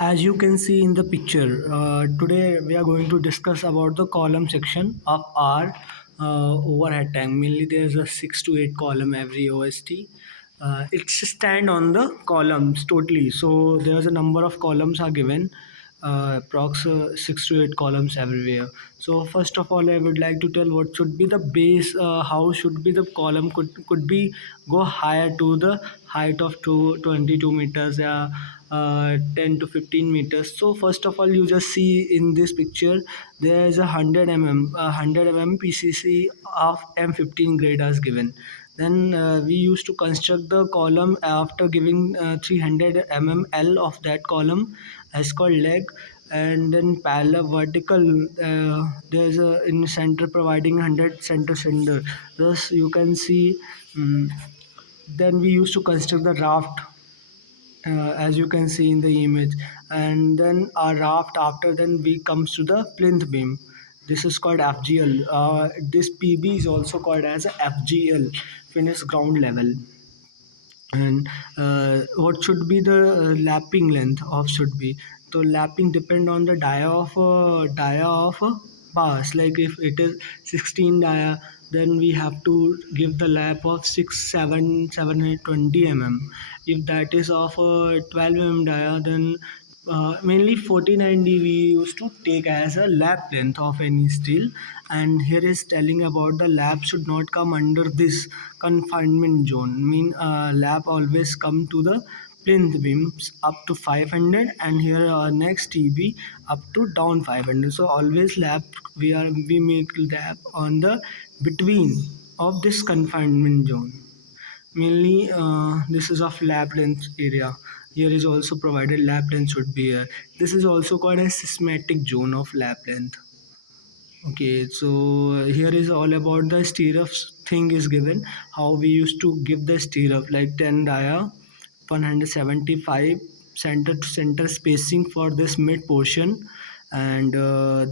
As you can see in the picture, today we are going to discuss about the column section of our overhead tank. Mainly there's a 6 to 8 column every OST. It's stand on the columns totally. So there's a number of columns are given, approx 6 to 8 columns everywhere. So first of all, I would like to tell what should be the base, how should be the column could be go higher to the height of 22 meters. 10 to 15 meters. So first of all, you just see in this picture there is a 100 mm PCC of M15 grade as given. Then we used to construct the column after giving 300 L of that column as called leg. And then parallel vertical, there's a in center providing 100 center. Thus you can see. Then we used to construct the raft, as you can see in the image. And then our raft, after then we comes to the plinth beam. This is called FGL. This PB is also called as a FGL, finished ground level. And what should be the lapping length of should be, so lapping depend on the dia of a bars. Like if it is 16 dia, then we have to give the lap of 6 7 720 mm. If that is of a 12 dia, then mainly 49D we used to take as a lap length of any steel. And here is telling about the lap should not come under this confinement zone. Mean lap always come to the plinth beams up to 500, and here next TB up to down 500. So always lap we make lap on the between of this confinement zone. Mainly this is of lap length area. Here is also provided lap length should be here. This is also called a systematic zone of lap length. Okay, so here is all about the stirrup thing is given. How we used to give the stirrup, like 10 dia, 175 center to center spacing for this mid portion, and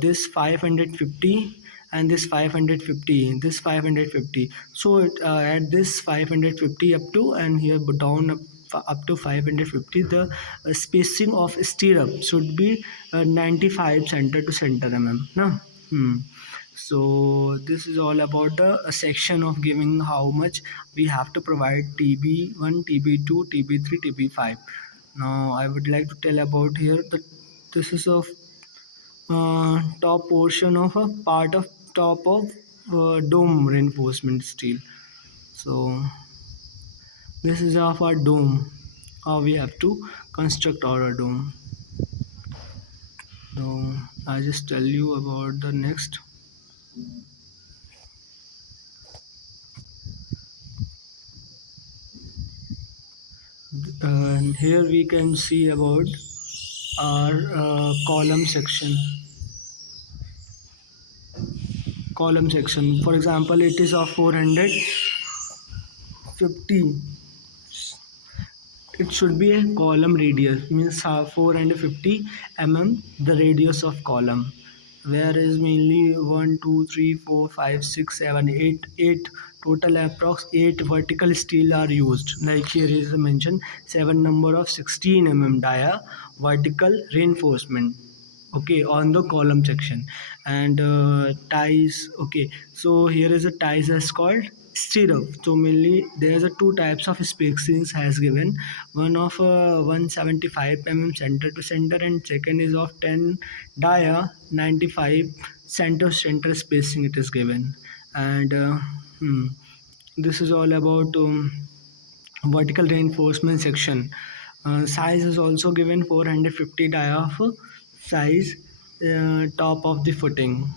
this 550 and this 550, this 550. So at this 550 up to, and here down up to 550, the spacing of stirrup should be 95 center to center no. So this is all about the section of giving how much we have to provide TB1, TB2, TB3, TB5. Now I would like to tell about here that this is of top portion of a part of top of dome reinforcement steel. So this is of our dome, how we have to construct our dome. So I just tell you about the next. And here we can see about our column section. For example, it is of 450. It should be a column radius, means 450 mm the radius of column, where is mainly 1 2 3 4 5 6 7 8 total approx 8 vertical steel are used. Like here is mentioned 7 number of 16 dia vertical reinforcement, okay, on the column section. And ties, okay, so here is a ties as called stirrup. So mainly there's a two types of spacings has given, one of 175 center to center, and second is of 10 dia 95 center to center spacing it is given. And this is all about vertical reinforcement section. Size is also given 450 dia of size, top of the footing.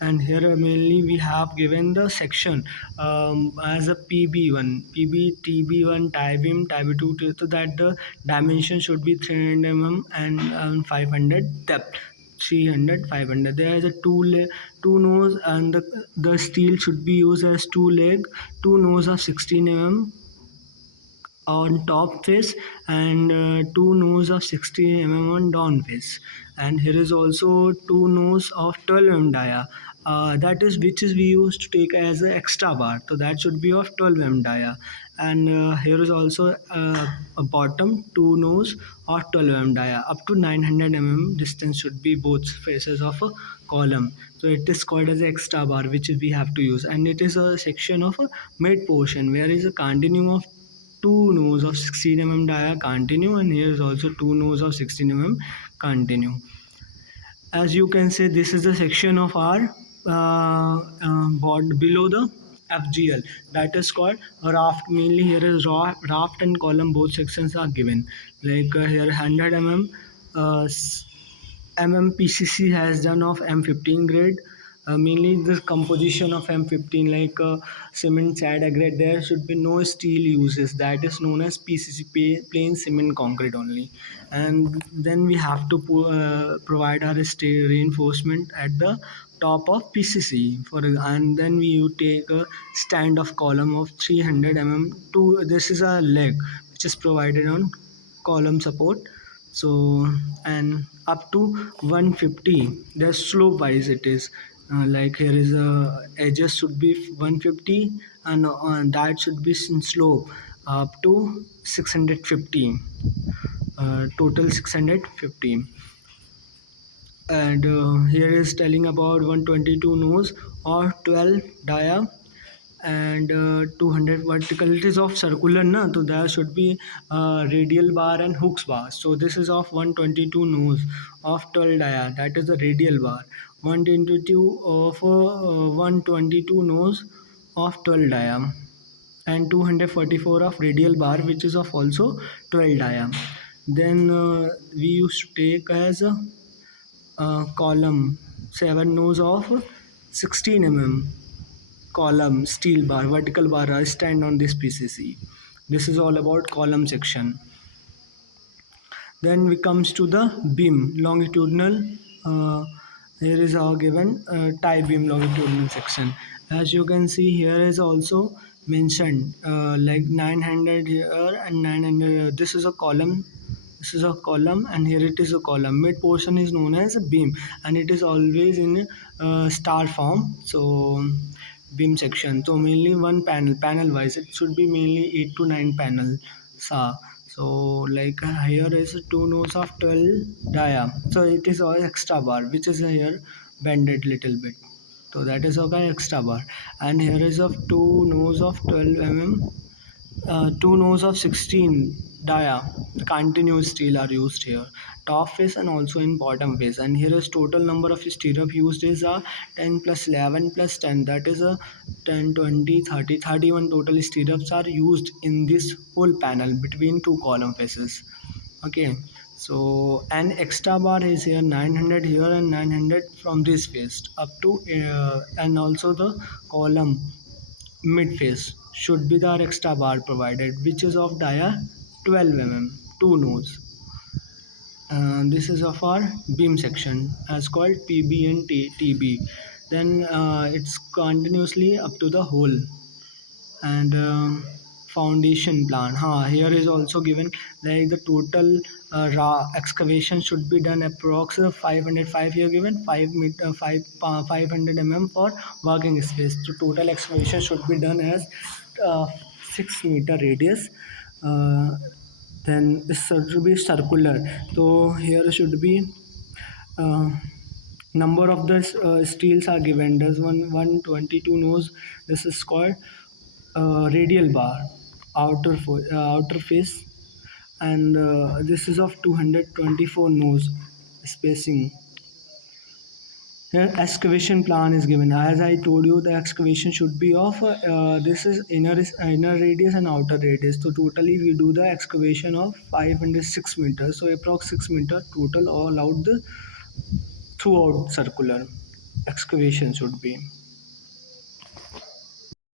And here mainly we have given the section as a PB1, TB1, tie beam, tie B2, so that the dimension should be 300 mm and 500 depth. 300 500, there is a two nose, and the steel should be used as two nose of 16 mm on top face, and two nose of 60 mm on down face. And here is also two nose of 12 mm dia, that is which is we used to take as an extra bar, so that should be of 12 mm dia. And here is also a bottom two nose or 12 dia. Up to 900 distance should be both faces of a column. So it is called as extra bar, which we have to use, and it is a section of a mid portion where is a continuum of two nose of 16 dia continue, and here is also two nose of 16 continue. As you can say, this is the section of our board below the FGL, that is called a raft. Mainly here is raft and column, both sections are given. Like here 100 PCC has done of M15 grade. Mainly the composition of M15, like cement side aggregate, there should be no steel uses, that is known as PCC, plain cement concrete only. And then we have to provide our reinforcement at the top of PCC and then we take a stand of column of 300 to this is a leg which is provided on column support. So and up to 150, the slope wise it is like here is a edges should be 150, and that should be in slope up to 650, total 650. And here is telling about 122 nose or 12 dia, and 200 verticalities of circular na, so there should be radial bar and hooks bar. So this is of 122 nose of 12 dia, that is the radial bar. 122 of 122 nose of 12 dia, and 244 of radial bar, which is of also 12 dia. Then we used to take as a column 7 nose of 16 column steel bar, vertical bar stand on this PCC. This is all about column section. Then we comes to the beam longitudinal. Here is our given tie beam longitudinal section. As you can see, here is also mentioned like 900 here and 900 here. This is a column, this is a column, and here it is a column. Mid portion is known as a beam, and it is always in star form. So beam section, so mainly one panel wise it should be mainly 8 to 9 panels. So like here is two nodes of 12 dia, so it is all extra bar which is here bended little bit, so that is okay extra bar. And here is of two nodes of 12 two nose of 16 dia continuous steel are used here, top face and also in bottom face. And here is total number of stirrup used is 10 plus 11 plus 10, that is a 10 20 30 31 total stirrups are used in this whole panel between two column faces. Okay, so an extra bar is here 900 here and 900 from this face up to and also the column mid face should be the extra bar provided, which is of dia 12 two nose. This is of our beam section as called PB and TB. Then it's continuously up to the hole. And foundation plan, here is also given like the total raw excavation should be done approximately 505 here given 500 for working space. So total excavation should be done as 6 meter radius. Then this should be circular, so here should be uh, number of the steels are given. There's 122 nose, this is called radial bar outer face. And this is of 224 nose spacing. Here excavation plan is given. As I told you, the excavation should be of this is inner radius and outer radius. So totally we do the excavation of 506 meters. So approx 6 meter total all out the throughout circular excavation should be.